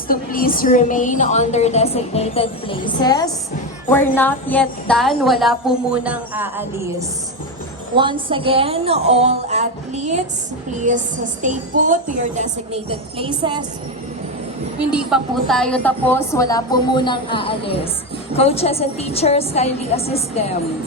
athletes to please remain on their designated places. We're not yet done. Wala po munang aalis. Once again, all athletes, please stay put to your designated places. Hindi pa po tayo tapos. Wala po munang aalis. Coaches and teachers, kindly assist them.